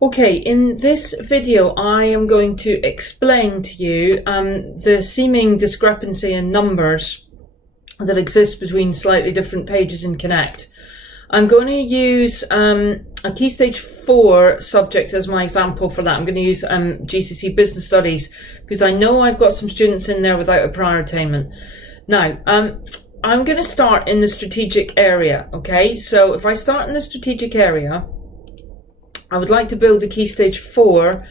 Okay, in this video I am going to explain to you the seeming discrepancy in numbers that exists between slightly different pages in Connect. I'm going to use a Key Stage 4 subject as my example for that. I'm going to use GCSE Business Studies because I know I've got some students in there without a prior attainment. Now, I'm going to start in the strategic area, okay? So if I start in the strategic area, I would like to build a Key Stage 4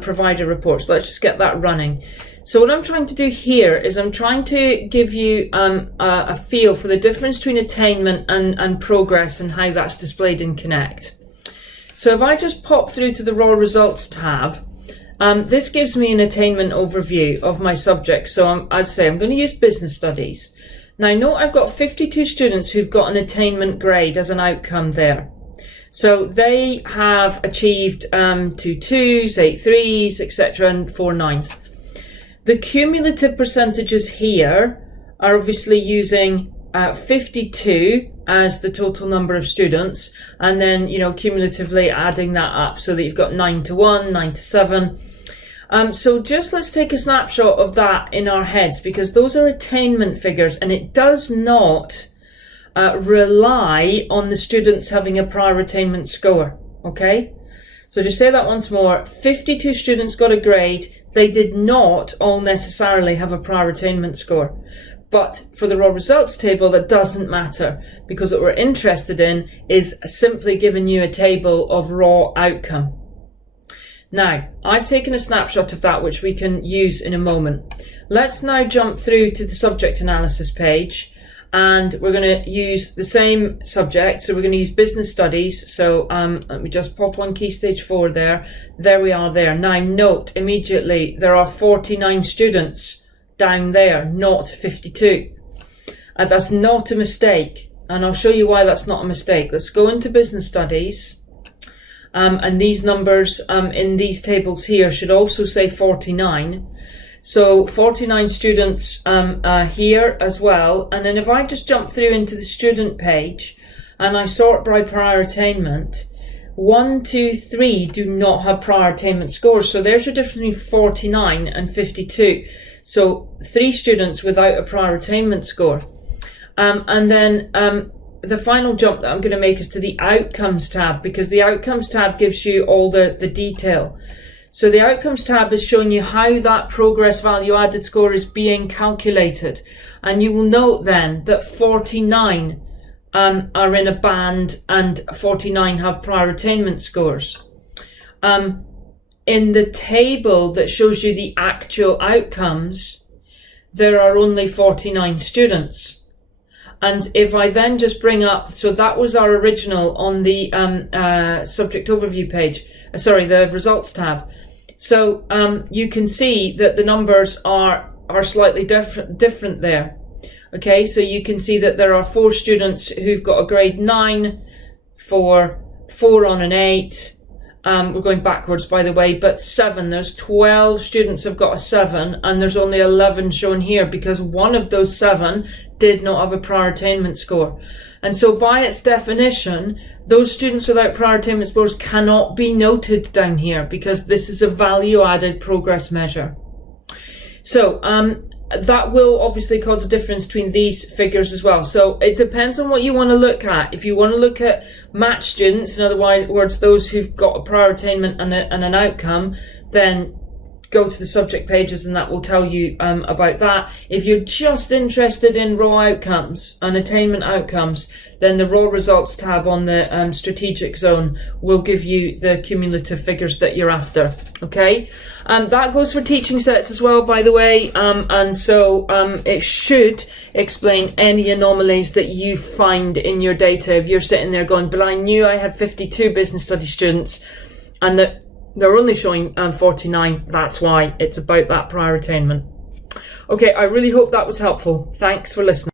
provider report. So let's just get that running. So what I'm trying to do here is I'm trying to give you a feel for the difference between attainment and progress and how that's displayed in Connect. So if I just pop through to the raw results tab, this gives me an attainment overview of my subject. So as I say, I'm going to use business studies. Now note I've got 52 students who've got an attainment grade as an outcome there. So they have achieved 2 2s, 8 3s, etc. and 4 9s. The cumulative percentages here are obviously using 52 as the total number of students, and then cumulatively adding that up so that you've got 9 to 1, 9 to 7. So just let's take a snapshot of that in our heads, because those are attainment figures and it does not rely on the students having a prior attainment score. Okay, so just say that once more. 52 students got a grade. They did not all necessarily have a prior attainment score, but for the raw results table that doesn't matter, because what we're interested in is simply giving you a table of raw outcome. Now I've taken a snapshot of that which we can use in a moment. Let's now jump through to the subject analysis page. And we're going to use the same subject, so we're going to use business studies. So let me just pop on Key Stage 4 there. There we are there. Now note immediately there are 49 students down there, not 52. That's not a mistake, and I'll show you why that's not a mistake. Let's go into business studies, and these numbers in these tables here should also say 49. So 49 students here as well. And then if I just jump through into the student page and I sort by prior attainment, 1, 2, 3 do not have prior attainment scores. So there's your difference between 49 and 52. So 3 students without a prior attainment score. And then the final jump that I'm going to make is to the outcomes tab, because the outcomes tab gives you all the detail. So the outcomes tab is showing you how that progress value added score is being calculated. And you will note then that 49 are in a band and 49 have prior attainment scores. In the table that shows you the actual outcomes, there are only 49 students. And if I then just bring up, so that was our original on the subject overview page, the results tab. So you can see that the numbers are slightly different there. Okay, so you can see that there are 4 students who've got a grade 9, 4 on an 8. We're going backwards, by the way, but 7. There's 12 students have got a 7, and there's only 11 shown here because one of those 7 did not have a prior attainment score. And so by its definition, those students without prior attainment scores cannot be noted down here because this is a value added progress measure. So that will obviously cause a difference between these figures as well. So it depends on what you want to look at. If you want to look at matched students, in other words, those who've got a prior attainment and an outcome, then go to the subject pages and that will tell you about that. If you're just interested in raw outcomes and attainment outcomes, then the raw results tab on the strategic zone will give you the cumulative figures that you're after. Okay, that goes for teaching sets as well, by the way, and so it should explain any anomalies that you find in your data. If you're sitting there going, but I knew I had 52 business study students and that they're only showing 49, that's why. It's about that prior attainment. Okay, I really hope that was helpful. Thanks for listening.